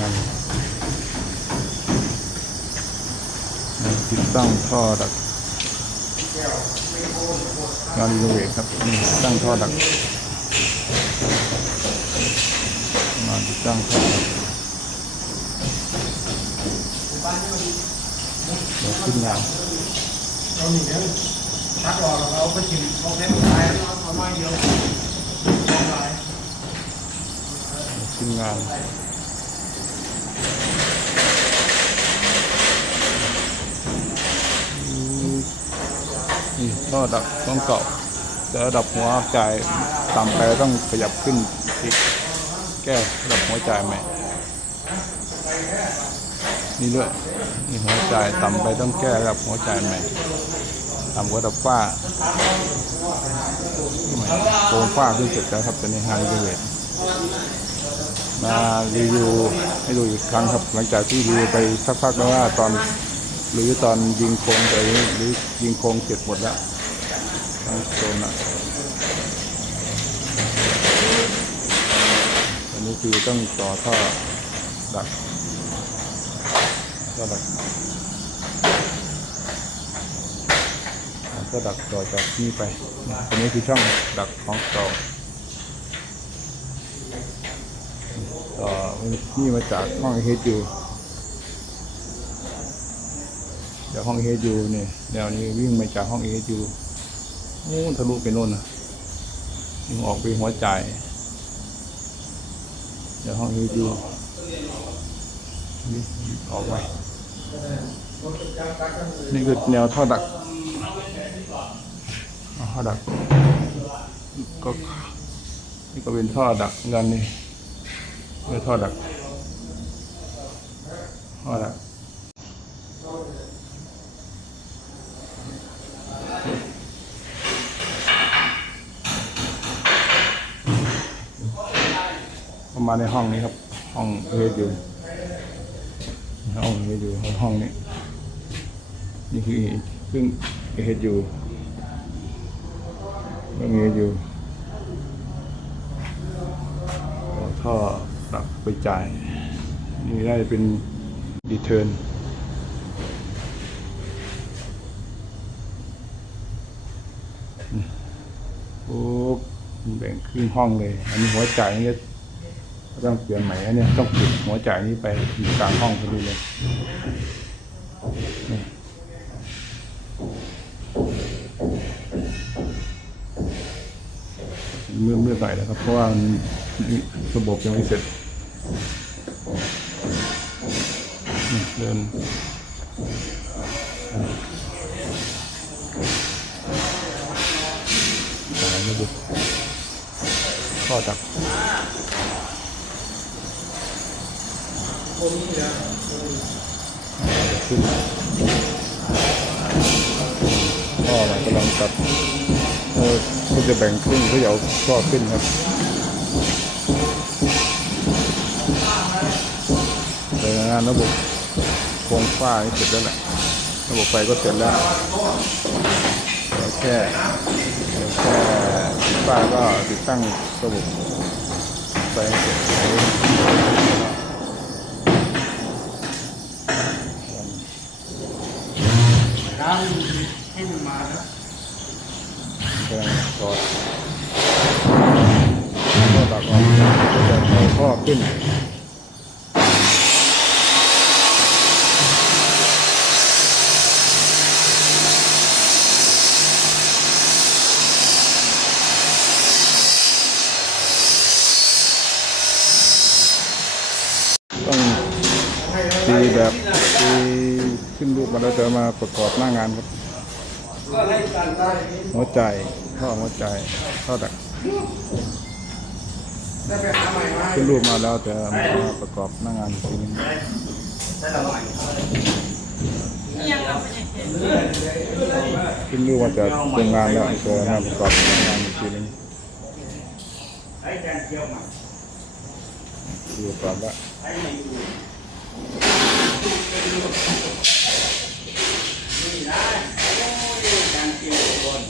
งานงานติดตั้งท่อดักงานรีโนเวทครับนี่ตั้งท่อดักงานติดตั้งท่อดักเดี๋ยวขึ้นงานเราหนีเนี่ยชักออเราไปกินเอาแค่ตายเอาเอามาเยวเอาหลายขึ้นงาน นี่ท่อดักต้องเกาะแต่ระดับหัวจ่ายต่ำไปต้องขยับขึ้นอีกแก้ระดับหัวจ่ายใหม่ นี่ด้วยนี่หัวจ่ายต่ำไปต้องแก้ระดับหัวจ่ายใหม่ต่ำกว่าระดับฝ้าโครงฝ้าขึ้นเสร็จแล้วครับตอนนี้งานรีโนเวทมารีวิวให้ดูอีกครั้งครับ หลังจากที่รีวิวไปสักพักแล้วว่าตอน หรือตอนยิงโครงไปหรือยิงโครงเสร็จหมดแล้วทั้งโซนอะอันนี้คือต้องต่อท่อดักท่อดักก็ดักต่อจากนี่ไป อันนี้คือช่องดักของเก่าต่อนี่มาจากห้องเฮดยู จากห้องเฮดยูเนี่ยแนวนี้วิ่งมาจากห้องเฮดยูนู่นทะลุไปโน่นนะยิงออกไปหัวใจจากห้องเฮดยูนี่ออกไปนี่คือแนวท่อดักท่อดักก็นี่ก็เป็นท่อดักเหมือนกันนี่เพื่อทอดดักทอดดัก ประมาในห้องนี้ครับ ห้องเฮดอยู่ห้องเฮดอยู่ห้องนี้นี่คือเครื่องเฮดอยู่เรื่องเฮดอยู่ท่อดักไปจ่าย นี่ได้เป็นดีเทิร์นโอ้แบ่งครึ่งห้องเลย อันนี้หัวจ่ายนี่ก็ ต้องเปลี่ยนใหม่อันเนี้ยต้องปิดหัวจ่ายนี้ไปอยู่กลางห้องพอดีเลยเมื่อเมื่อไหร่นะครับ เพราะว่าระบบยังไม่เสร็จเดินสายระบบข้อดักขึ้น พ่อมันกำลังตัดเออก็จะแบ่งครึ่งเพื่อเอาข้อขึ้นครับรายงานระบบโครงฟ้าเสร็จแล้วแหละระบบไฟก็เสร็จแล้วแค่แค่ติดฟ้าก็ติดตั้งระบบไฟเสร็จ น้ำให้มันมานะกำลังถอดก็ตักออกก็จะเอาข้อขึ้น ต้อง ตีแบบตีขึ้นรูปมาแล้วจะมาประกอบหน้างานครับหัวใจท่อหัวใจท่อดักได้ไปหาใหม่มาขึ้นรูปมาแล้วแต่มาประกอบหน้างานทีนึงขึ้นรูปมาจากโรงงานแล้วจะมาประกอบหน้างานทีนึงไอ้แก เกี่อก่อน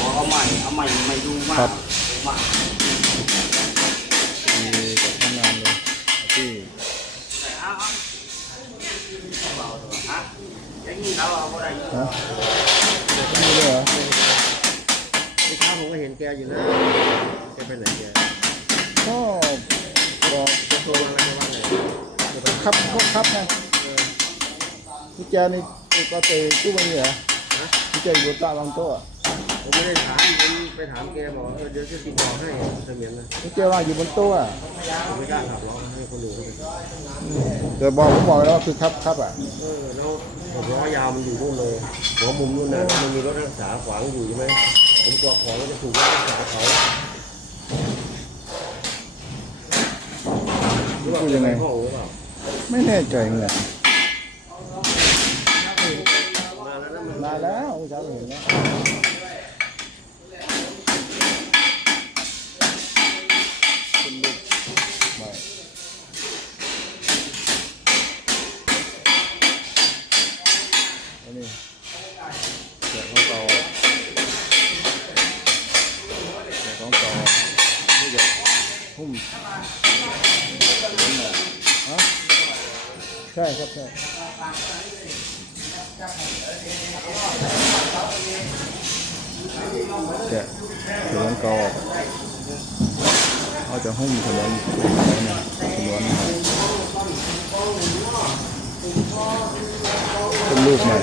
บอกว่าใหม่เอาใหม่ไม่ดูมากมาก ครับก็ครับนะพี่แจนี่ก็เตะตู้มันเหรอพี่แจอยู่ตาลังโต๊ะผมไม่ได้ถามผมไปถามแกบอกเออเดี๋ยวจะติดต่อให้เสมียนนะพี่แจว่าอยู่บนโต๊ะอะผมไม่กล้าขับล้อให้คนอื่นเขาไปแต่บอกผมบอกแล้วว่าคือครับครับอะเออแล้วผมล้อยาวมันอยู่นู่นเลยหัวมุมนู่นน่ะมันมีรถรักษาขวางอยู่ใช่ไหมผมกลัวของมันจะถูกรถรักษาเขาหรือว่าพูดยังไงห้องหรือเปล่า ไม่แน่ใจเหมือนกันมาแล้วนะมันนานแล้วเช้าเห็นแล้วคุณลูกไม่อันนี้เสียงของเก่าเสียงของเก่านี่เดี๋ยวหุ้มฮะ ใช่ครับใช่แกะถนนเก่าออกเขาจะหุ้มถนนอะไรนถนนเป็นรูปใหม่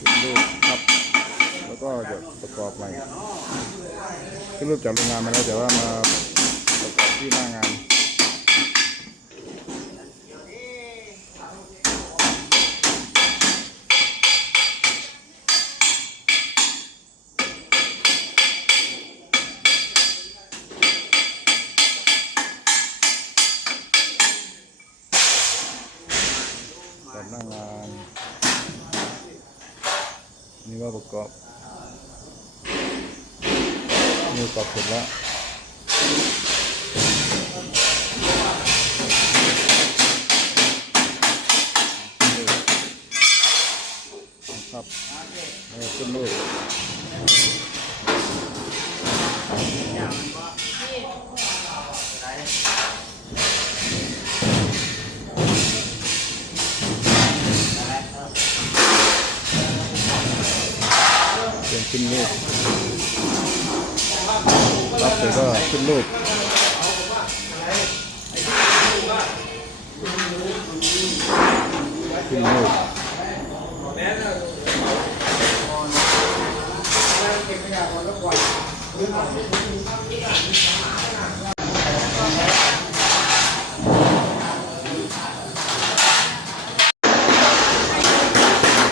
เป็นรูปครับ แล้วก็จะประกอบใหม่คือรูปจากโรงงานมาแล้วแต่ว่ามาประกอบที่หน้างาน ก็ประกอบนี่ประกอบเสร็จแล้ว ขึ้นรูปรับเสร็จก็ขึ้นรูปขึ้นลูก ขึ้นลูกลูกก็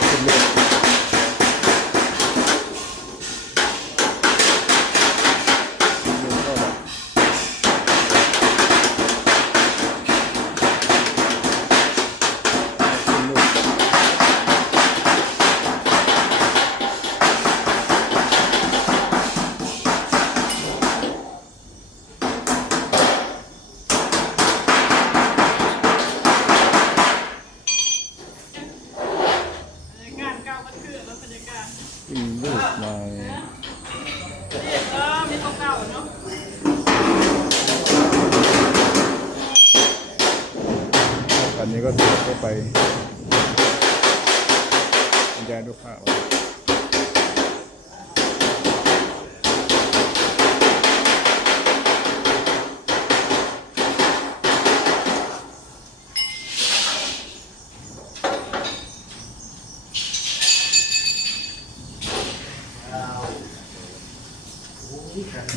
ขึ้นลูก งานเก่ามันคือแล้วบรรยากาศ ขึ้นลูกใหม่ เออมีของเก่าเนาะ อันนี้ก็เสียบเข้าไปบรรยายลูกค้าไว้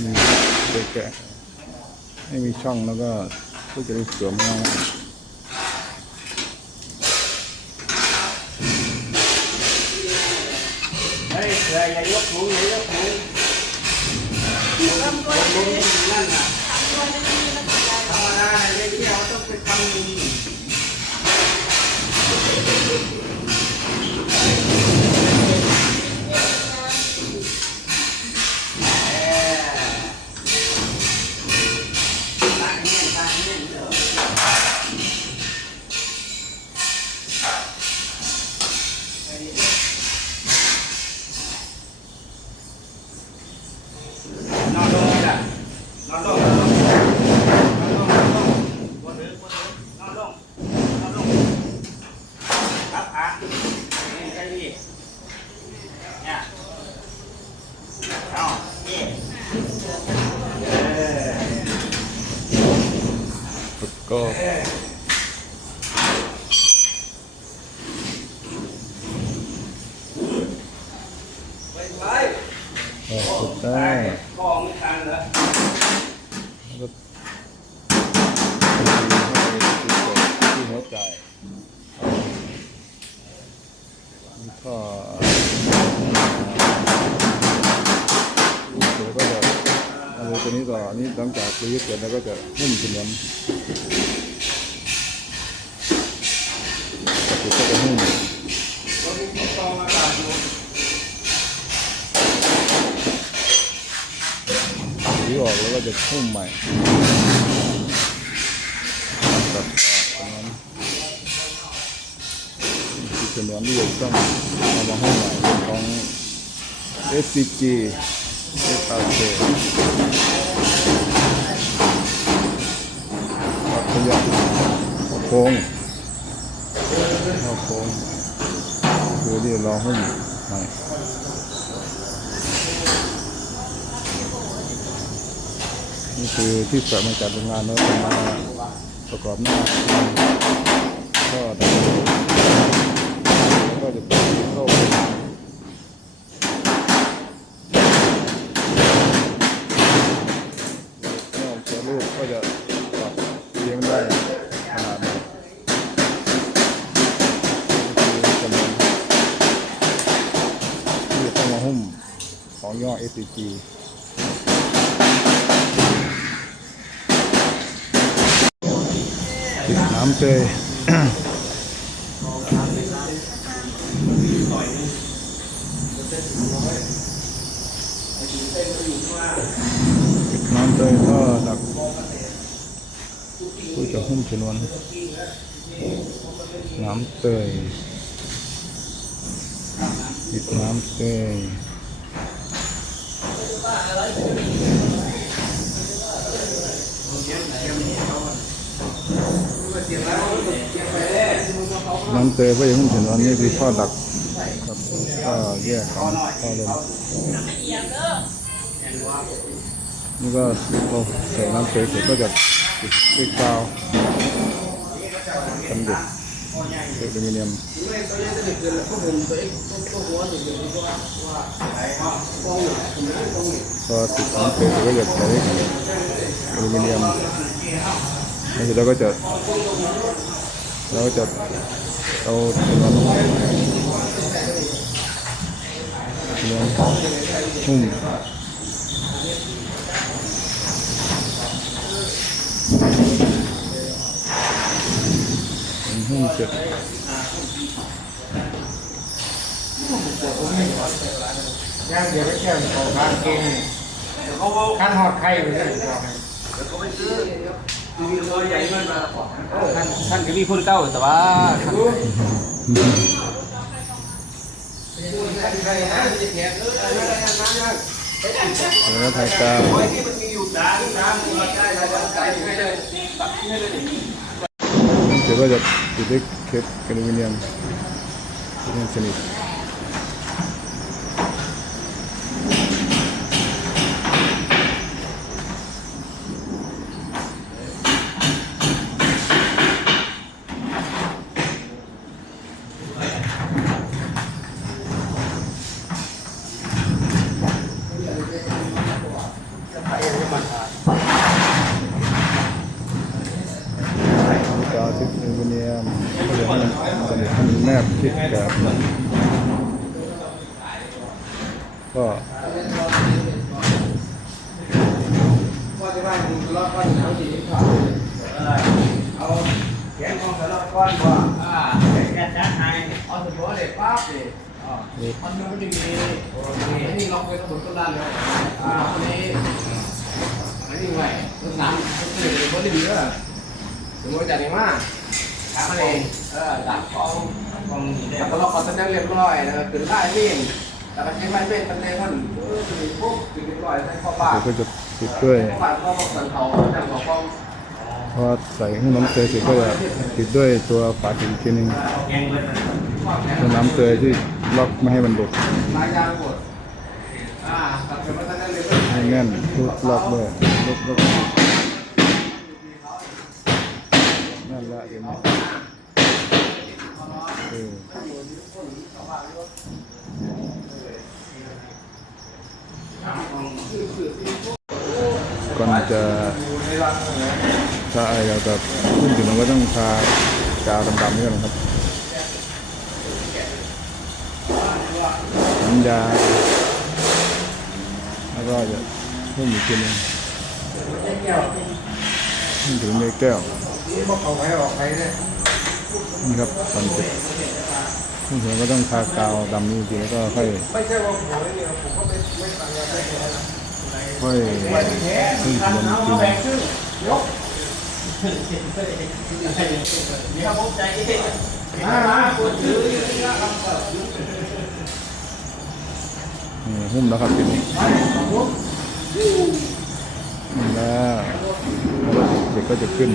นี่เด็ก แกะให้มีช่องแล้วก็เพื่อจะได้สวมง่ายเฮ้ยเสืออย่ายกสูงอย่ายกสูงยกสูงนั่นน่ะธรรมดาเนี่ยเที่ยวต้องไปทำ สุดได้กองไม่ทันเหรอ แล้วก็ที่หัวใจแล้วก็เดี๋ยวก็จะเอาตัวนี้ต่ออันนี้หลังจากรีดเสร็จแล้วก็จะหุ้มชนวนก็จะหุ้ม รถมีกองอากาศอยู่ หรือออกแล้วก็จะหุ้มใหม่ตัดต่อตรงนั้น คือชนวนที่จะต้องเอามาหุ้มใหม่ของ SCG SRK ปัตยาโค้งข้าโค้งคือที่รอหุ้มใหม่นี่คือที่แปะมาจากโรงงานแล้วจะมาประกอบหน้าก็ได้ แล้วก็จะเป็นลูกก็จะปรับเลี้ยงได้ขนาดนี้คือจำนวนที่ต้องมาหุ้มของย่อ SCG ติดน้ำเจย จะหุ้มชนวน น้ำเตยติดน้ำเตยน้ำเตยก็จะหุ้มชนวนนี่คือข้อดักครับก็แยกข้อลมนี่ก็เราใส่น้ำเสร็จก็จะติดด้วยกาว กันดุเอลูมิเนียมพอติดน้ำเสร็จก็จะใช้อลูมิเนียมแล้วเร็จแล้วก็จะเราก็จะเอาตัวนั้นตัวนั้นหุ้ม นหุ้มเสร็จย่างเดียวไม่แค่ของทางเก่งขั้นหอดไข่ไปเลยมีตัวใหญ่มันมาท่านท่านก็มีคนเก้าแต่ว่าท่านแล้วทางกลางที่มันมีอยู่สามสามตัวได้แล้วก็ใส่ให้เลยตัดให้เก็จะติดด้วยเคปอลูมิเนียมอลูมิเนียมชนิด นี่ก็ติดอลูมิเนียมเพื่อให้มันสนิทให้มันแนบชิดกับก็ ก็จะว่ามึงรอดก้อนน้ำสีขาวเอาแกงของสารก้อนว่าอ่าแกงจัดให้เอาสมบูรณ์เลยปั๊บเลยอ๋อ นี่มันไม่ได้มีโอเคอันนี้ล็อกไว้ทั้งหมดต้นด้านเลยอ่าอันนี้อันนี้ไว้ต้นน้ำต้นนี้ต้นนี้เยอะสมมติจากนี้มาถามมาเองเออดักกองกองแต่ก็ล็อกคอร์สแนลเรียบร้อยนะขึ้นได้วิ่งแต่ก็ใช้ไม้เป็นเป็นเลยท่านเออถึงปุ๊บถึงเรียบร้อยใช้ข้อบ้าเสร็จก็จะติดด้วยข้อบ้าข้อบอกสันเขาจังของกองพอใส่หุ้มน้ำเตยเสร็จก็จะติดด้วยตัวฝาถิงทีนึง ตัวน้ำเตยที่ล็อกไม่ให้มันหลุดลายยางหมดให้แน่นทุกล็อกด้วยล็อกล็อกนั่นละเดี๋ยวนี้เออก่อนจะถ้าไอ้เราจะขึ้นถึงมันก็ต้องทากาวดำๆนี่ก่อนนะครับ น้ำยา แล้วก็จะเพิ่มอีกทีนึงขึ้นถึงในแก้วนี่บอกเอไว้ออกไปเนี่ยนี่ครับตอนเจ็บขึ้นถึงก็ต้องทากาวดำนี่ทีแล้วก็ค่อยไม่ใช่ว่าผมเนี่ยผมก็ไม่ไม่ตังค์อะไรเลยนะค่อยขึ้นถึงมันอีกทีนึง ยกมามาปวดชื่อ อืม หุ้มแล้วครับทีนี้หุ้มแล้วแล้วเด็กก็จะขึ้น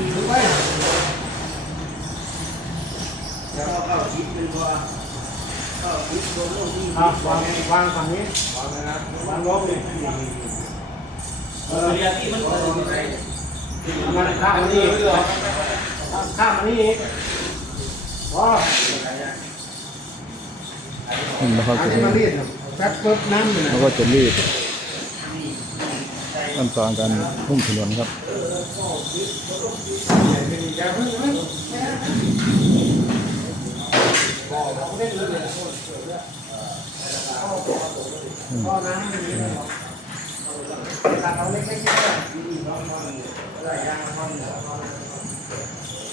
อะวางวางฝั่งนี้วางเลยนะวางลบเลยเออเรียที่มันมันข้ามมานี่ข้ามมานี่อีกพอหุ้มแล้วครับอันทีนี้นี้มารีดแป๊บปุ๊บน้ำอยู่ไหนแล้วก็จะรีดขั้นตอนการหุ้มถนนครับอย่าเพิ่งเพิ่งก็น้ำมันมีตัดเอาเล็กๆเนี่ยอะไรยางมัน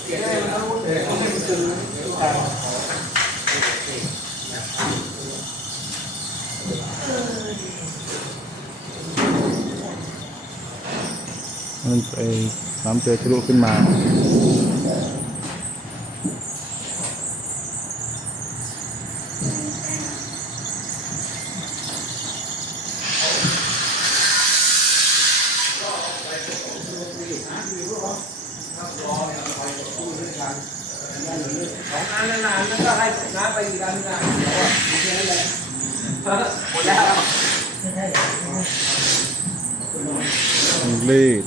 เสียได้มันรู้แต่ก็ไม่ตึงแต่ มันไอ้น้ำเจอทะลุขึ้นมาของอันนั้นนานแล้วก็ให้น้าไปอีกอันนึงหมดแล้วรีด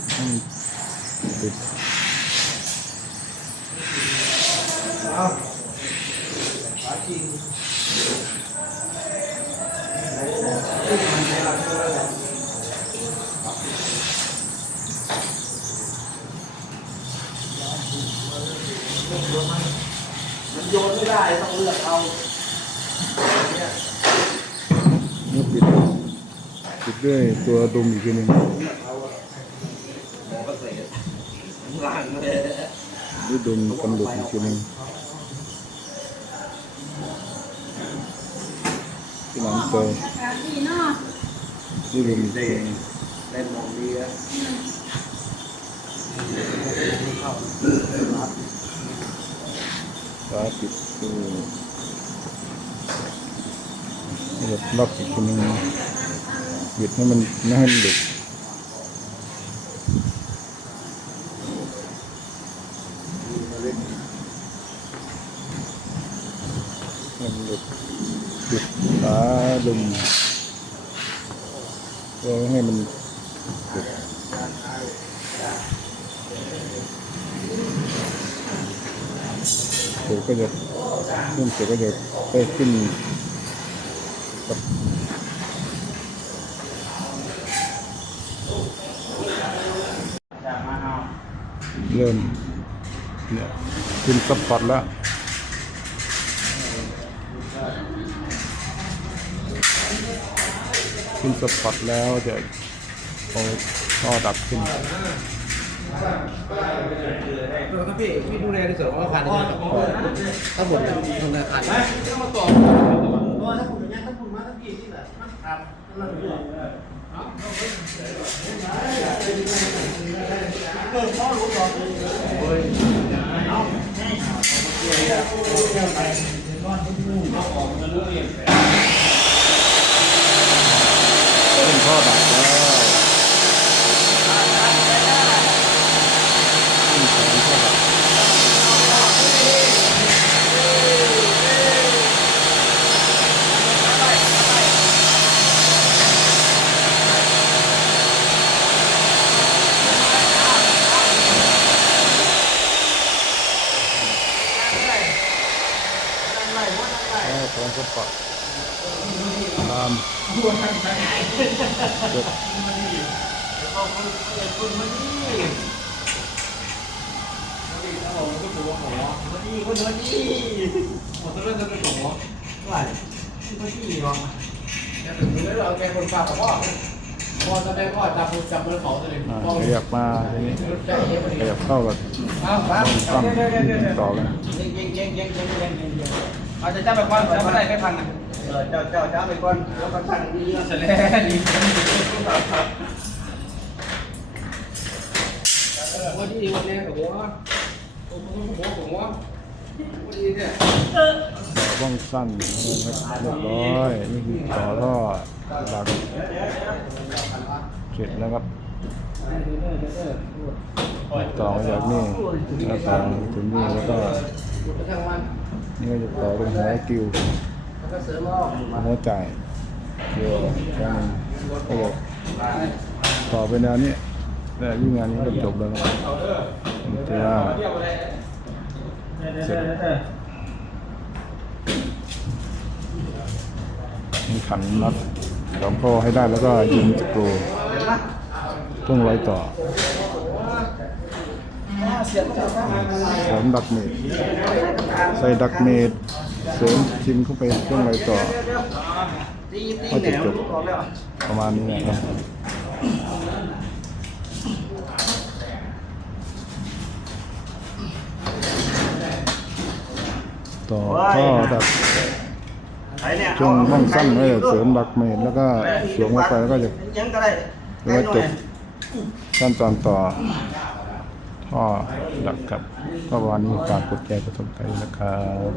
ต้องปิดเอามันโยนไม่ได้ต้องเลือกเอาเมื่อปิดปิดด้วยตัวดุมอีกทีหนึงหมอก็ใส่ ล่างเลยด้วยดุมกำหนดอีกทีหนึงที่หลังเจออากาศดีเนาะด้วยดุมอีกทีหนึงได้มองดีแล้วฝาปิดคือนี่แบบล็อกอีกทีหนึงบิดให้มันไม่ให้มันหลุดให้มัน หลุดปิดฝาดุมเพื่อไม่ให้มันหลุดเสร็จก็จะขึ้นเสร็จก็จะได้ขึ้นกับเริ่มเนี่ยขึ้นสปอตแล้ว ขึ้นสปอตแล้วจะเอาท่อดับขึ้นครับพี่พี่ดูแลในส่วนของอาคารได้ไหมทั้งหมดเลยทางอาคารไปเอามาต่อตัวถ้าผมอย่างนี้ถ้าผมมาทั้งทีนี่แหละครับนั่นแหละเกิดพ่อรู้ก่อนเฮ้ยเอาไปนอนที่นู่นเอาออกมาเรื่อยขึ้นท่อดับแล้นแสงท่อดับเรื่อพอจะได้ พ่อดับแล้วเออผมก็ปล่อยาพ่อขยับมาทีนี้เย็นขยับเข้ากับอ้าวครับตั้งต่อเลยเก่งเก่งเก่งเก่งเก่งเก่งเก่งอาจจะจับไปก่อนจับไม่ได้ไม่พันนะ เจ้าเจ้าเจ้าไปก่อนแล้วก็ตั้งดีๆเสร็จแล้วดีวันนี้วันนี้กับหัวหัวหัวหัววันนี้เนี่ยบ้องสั้นนะครับเรียบร้อยนี่คือต่อท่อหลักเสร็จแล้วครับต่อมาจากนี่แล้วต่อถึงนี่แล้วก็นนี่ก็จะต่อเป็นหัวกิว แล้วก็เสริมอ้อมหัวจ่ายเกี่ยวกันก็เลยต่อไปแนวนี้แล้ยิ่งงานนี้ก็จบแล้วนะแต่ว่าเสร็จมีขันน็อตสองข้อให้ได้แล้วก็ยิงสกรูต้องร้อยต่อเสริมดักเมดใส่ดักเมด เสริมชิมเข้าไปเครื่องร้อยต่อตีตีแหนวออกแล้วประมาณนี้นะครับต่อท่อดักช่วงบ้องสั้นไว้เสริมดักเมดแล้วก็สวมเข้าไปแล้วก็จะแล้วจบขั้นตอนต่อ ท่อดักครับก็วันนี้ฝากกดแชร์กดติดตามนะครับ